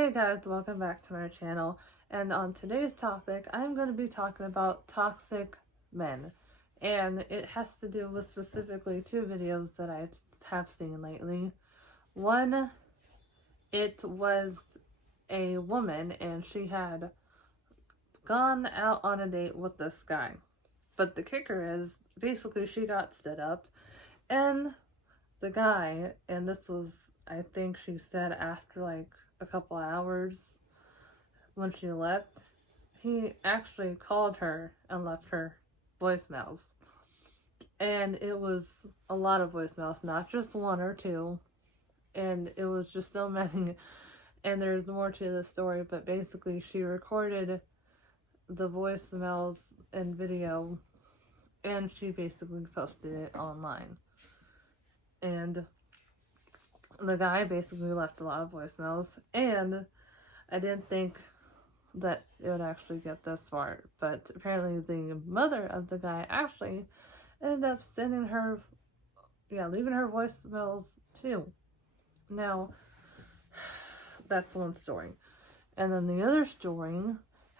Hey guys, welcome back to my channel. And on today's topic, I'm going to be talking about toxic men. And it has to do with specifically two videos that I have seen lately. One, it was a woman and she had gone out on a date with this guy. But the kicker is, basically she got stood up and the guy, and this was, I think she said after like a couple hours when she left, he actually called her and left her voicemails. And it was a lot of voicemails, not just one or two. And it was just so many. And there's more to the story, but basically she recorded the voicemails and video and she basically posted it online. And the guy basically left a lot of voicemails, and I didn't think that it would actually get this far, but apparently the mother of the guy actually ended up sending her, leaving her voicemails too. Now, that's one story. And then the other story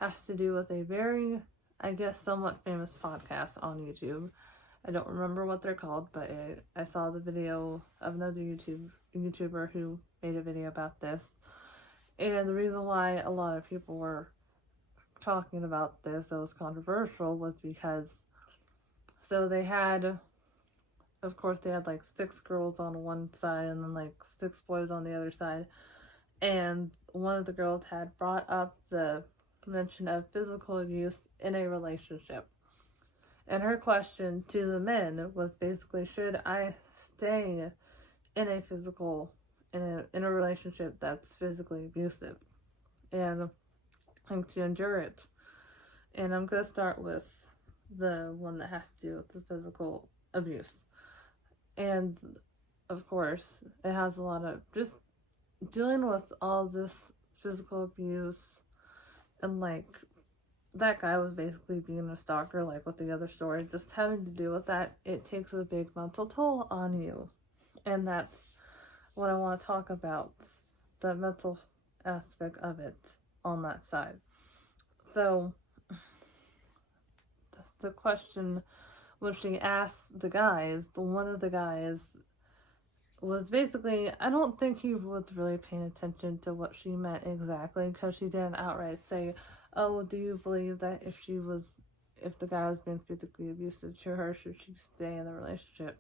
has to do with a very, I guess, somewhat famous podcast on YouTube. I don't remember what they're called, but I saw the video of another YouTuber who made a video about this. And the reason why a lot of people were talking about this, it was controversial, was because, so they had, of course, they had like 6 girls on one side and then like 6 boys on the other side. And one of the girls had brought up the mention of physical abuse in a relationship. And her question to the men was basically, should I stay in a relationship that's physically abusive and to endure it? And I'm going to start with the one that has to do with the physical abuse. And of course, it has a lot of just dealing with all this physical abuse, and like that guy was basically being a stalker, like with the other story, just having to deal with that, it takes a big mental toll on you. And that's what I want to talk about, the mental aspect of it on that side. So, the question when she asked the guys, one of the guys was basically, I don't think he was really paying attention to what she meant exactly, because she didn't outright say, oh, do you believe that if the guy was being physically abusive to her, should she stay in the relationship?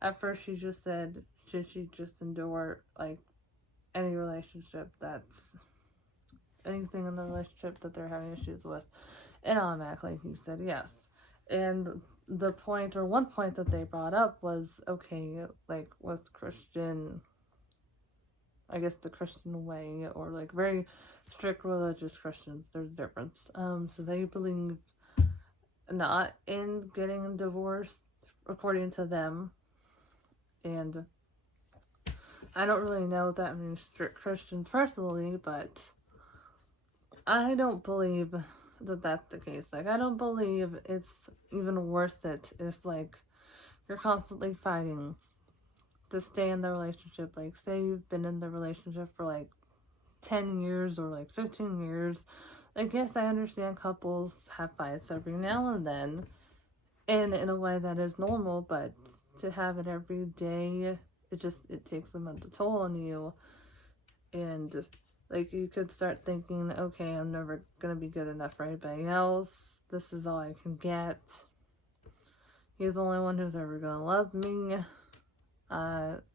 At first she just said, should she just endure like anything in the relationship that they're having issues with? And automatically he said yes. And one point that they brought up was, okay, like with Christian, I guess the Christian way, or like very strict religious Christians, there's a difference. So they believe not in getting divorced according to them. And I don't really know that many strict Christians personally, but I don't believe that that's the case. Like, I don't believe it's even worth it if like you're constantly fighting to stay in the relationship. Like, say you've been in the relationship for like 10 years or like 15 years. Like, yes, I understand couples have fights every now and then, and in a way that is normal, but to have it every day, it takes a mental toll on you. And like, you could start thinking, okay, I'm never gonna be good enough for anybody else. This is all I can get. He's the only one who's ever gonna love me.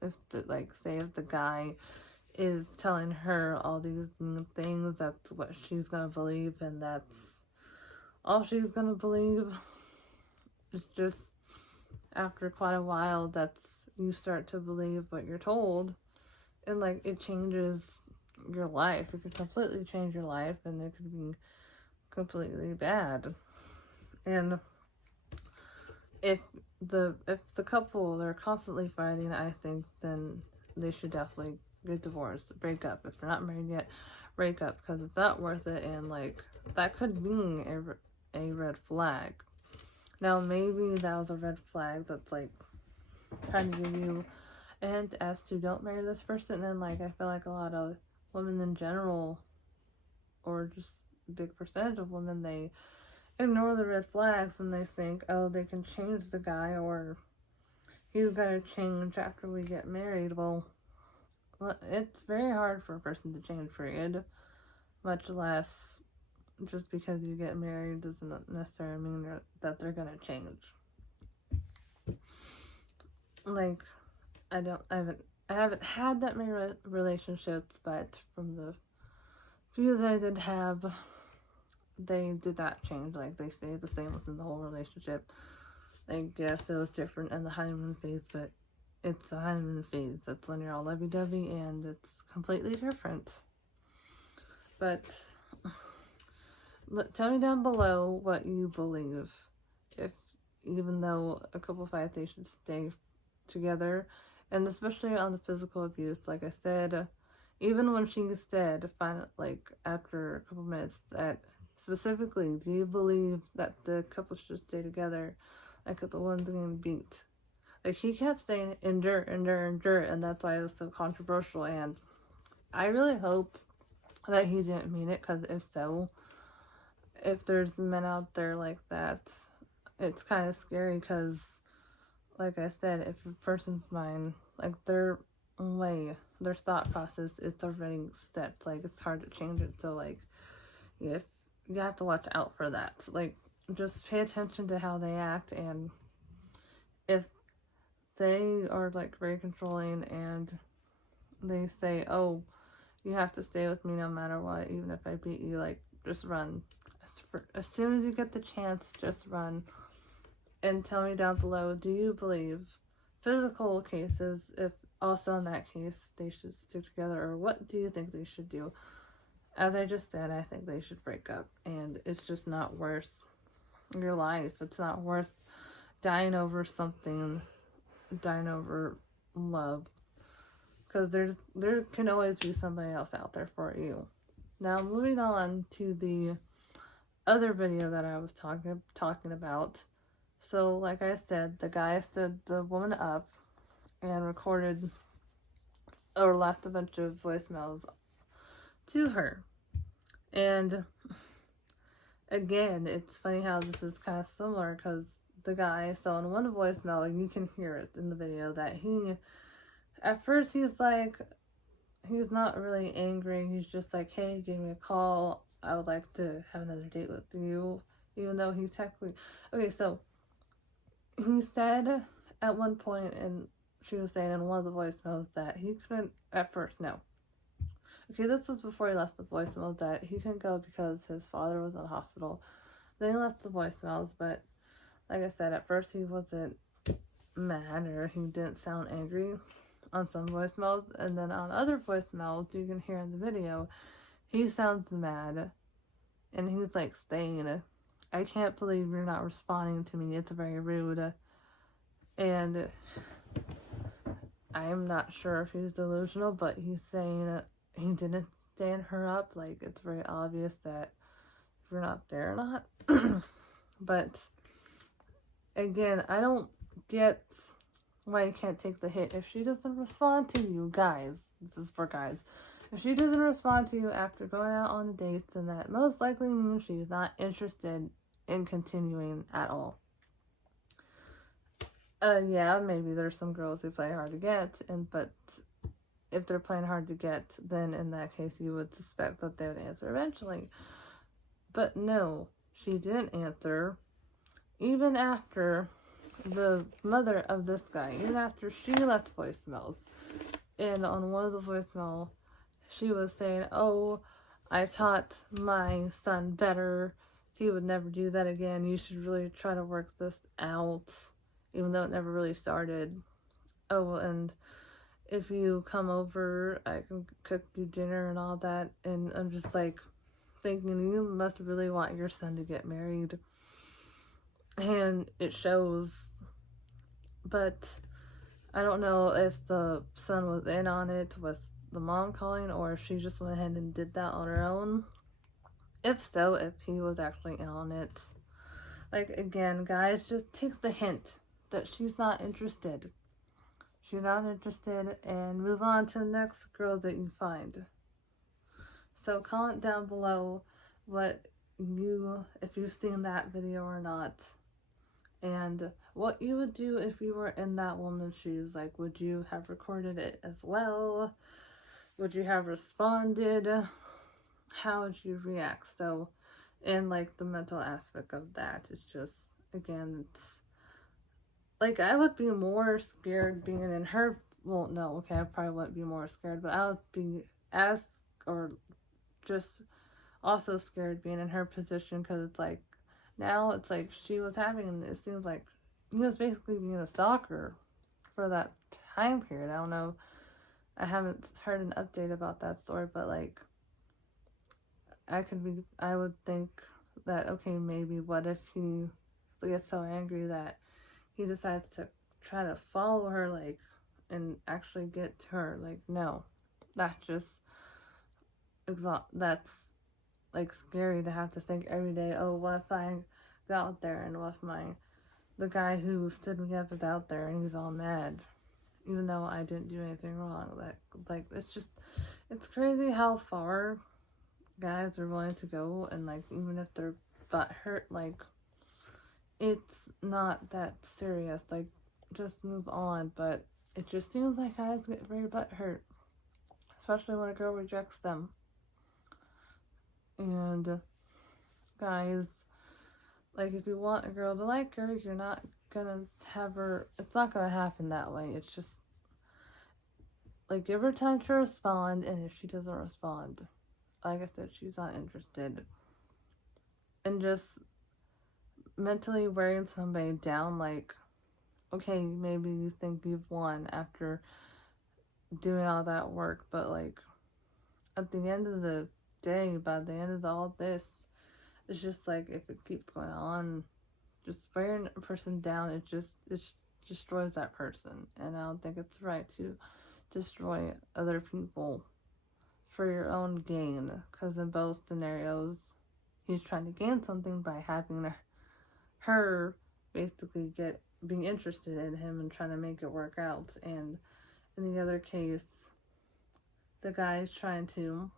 If the guy is telling her all these things, that's what she's gonna believe, and that's all she's gonna believe. It's just after quite a while, you start to believe what you're told, and like, it changes your life. It could completely change your life, and it could be completely bad. And if the couple, they're constantly fighting, I think then they should definitely get divorced, break up. If they're not married yet, break up, because it's not worth it. And like, that could be a red flag. Now, maybe that was a red flag that's like trying to give you a hint as to don't marry this person. And like, I feel like a lot of women in general, or just a big percentage of women, they ignore the red flags and they think, oh, they can change the guy, or he's gonna change after we get married. Well, it's very hard for a person to change, period. Much less just because you get married doesn't necessarily mean that they're gonna change. Like, I haven't had that many relationships, but from the few that I did have, they did not change. Like, they stayed the same within the whole relationship. I guess it was different in the honeymoon phase, but it's the honeymoon phase. That's when you're all lovey-dovey, and it's completely different. But tell me down below what you believe. If, even though a couple fights, they should stay together. And especially on the physical abuse, like I said, even when she said, like, after a couple minutes, that specifically, do you believe that the couple should stay together? Like, the one's getting beat. Like, he kept saying, endure, endure, endure, and that's why it was so controversial. And I really hope that he didn't mean it, because if so, if there's men out there like that, it's kind of scary, because, like I said, if a person's mind, like, their way, their thought process, it's already set. Like, it's hard to change it. So, like, if you have to watch out for that. Like, just pay attention to how they act, and if they are, like, very controlling and they say, oh, you have to stay with me no matter what, even if I beat you, like, just run. As soon as you get the chance, just run. And tell me down below, do you believe physical cases, if also in that case they should stick together, or what do you think they should do? As I just said, I think they should break up, and it's just not worth your life. It's not worth dying over something, dying over love, because there can always be somebody else out there for you. Now, moving on to the other video that I was talking about. So, like I said, the guy stood the woman up and recorded or left a bunch of voicemails to her. And again, it's funny how this is kind of similar, because the guy, so in one voicemail, you can hear it in the video, that at first he's like, he's not really angry, he's just like, hey, give me a call, I would like to have another date with you, even though he's technically, okay, so he said at one point, and she was saying in one of the voicemails, that he couldn't, at first, no. Okay, this was before he left the voicemail, that he couldn't go because his father was in the hospital. Then he left the voicemails, but like I said, at first he wasn't mad, or he didn't sound angry on some voicemails, and then on other voicemails, you can hear in the video, he sounds mad, and he's like saying, I can't believe you're not responding to me, it's very rude. And I'm not sure if he's delusional, but he's saying he didn't stand her up. Like, it's very obvious that if you're not there or not. But again, I don't get why you can't take the hit. If she doesn't respond to you, guys, this is for guys, if she doesn't respond to you after going out on a date, then that most likely means she's not interested in continuing at all. Yeah, maybe there's some girls who play hard to get, but if they're playing hard to get, then in that case you would suspect that they would answer eventually. But no, she didn't answer, even after the mother of this guy, even after she left voicemails. And on one of the voicemails, she was saying, oh, I taught my son better, he would never do that again, you should really try to work this out, even though it never really started. Oh, and if you come over, I can cook you dinner and all that. And I'm just like thinking, you must really want your son to get married. And it shows. But I don't know if the son was in on it with the mom calling, or if she just went ahead and did that on her own. If so, if he was actually in on it. Like, again, guys, just take the hint that she's not interested. She's not interested, and move on to the next girl that you find. So comment down below if you've seen that video or not, and what you would do if you were in that woman's shoes. Like, would you have recorded it as well? Would you have responded? How would you react? So, and like the mental aspect of that is just, again, it's like I would be more scared being in her. Well, no, okay, I probably wouldn't be more scared, but I would be just also scared being in her position, because it's like, now it's like she was having, it seems like he was basically being a stalker for that time period. I don't know, I haven't heard an update about that story, but like, I would think that, okay, maybe what if he gets so angry that he decides to try to follow her, like, and actually get to her. Like, no, that's like scary to have to think every day, oh, what if I go out there and what if the guy who stood me up is out there and he's all mad, even though I didn't do anything wrong. Like, it's crazy how far guys are willing to go, and like, even if their butt hurt, like, it's not that serious, like, just move on. But it just seems like guys get very butt hurt, especially when a girl rejects them. And guys, like, if you want a girl to like her, you're not gonna have her, it's not gonna happen that way. It's just like, give her time to respond, and if she doesn't respond, like I said, she's not interested. And just mentally wearing somebody down, like, okay, maybe you think you've won after doing all that work, but like, at the end of the day, by the end of all this, it's just like, if it keeps going on, just wearing a person down, it destroys that person. And I don't think it's right to destroy other people for your own gain, because in both scenarios, he's trying to gain something by having her basically being interested in him and trying to make it work out. And in the other case, the guy is trying to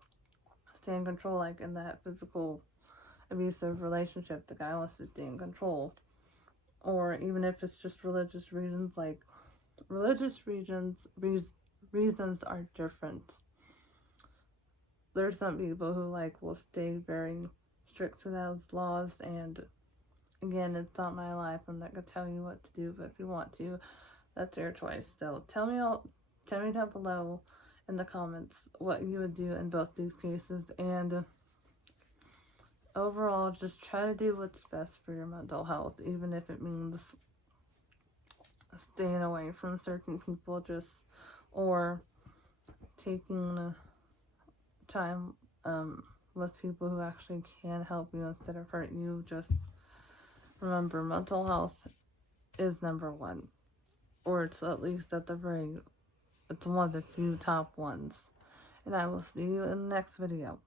stay in control, like in that physical abusive relationship, the guy wants to stay in control. Or even if it's just religious reasons, like, religious reasons are different. There's some people who like will stay very strict to those laws, and again, it's not my life. I'm not gonna tell you what to do, but if you want to, that's your choice. So tell me down below in the comments what you would do in both these cases, and overall, just try to do what's best for your mental health, even if it means staying away from certain people, or taking time with people who actually can help you instead of hurt you. Just remember, mental health is number one, or it's at least it's one of the few top ones. And I will see you in the next video.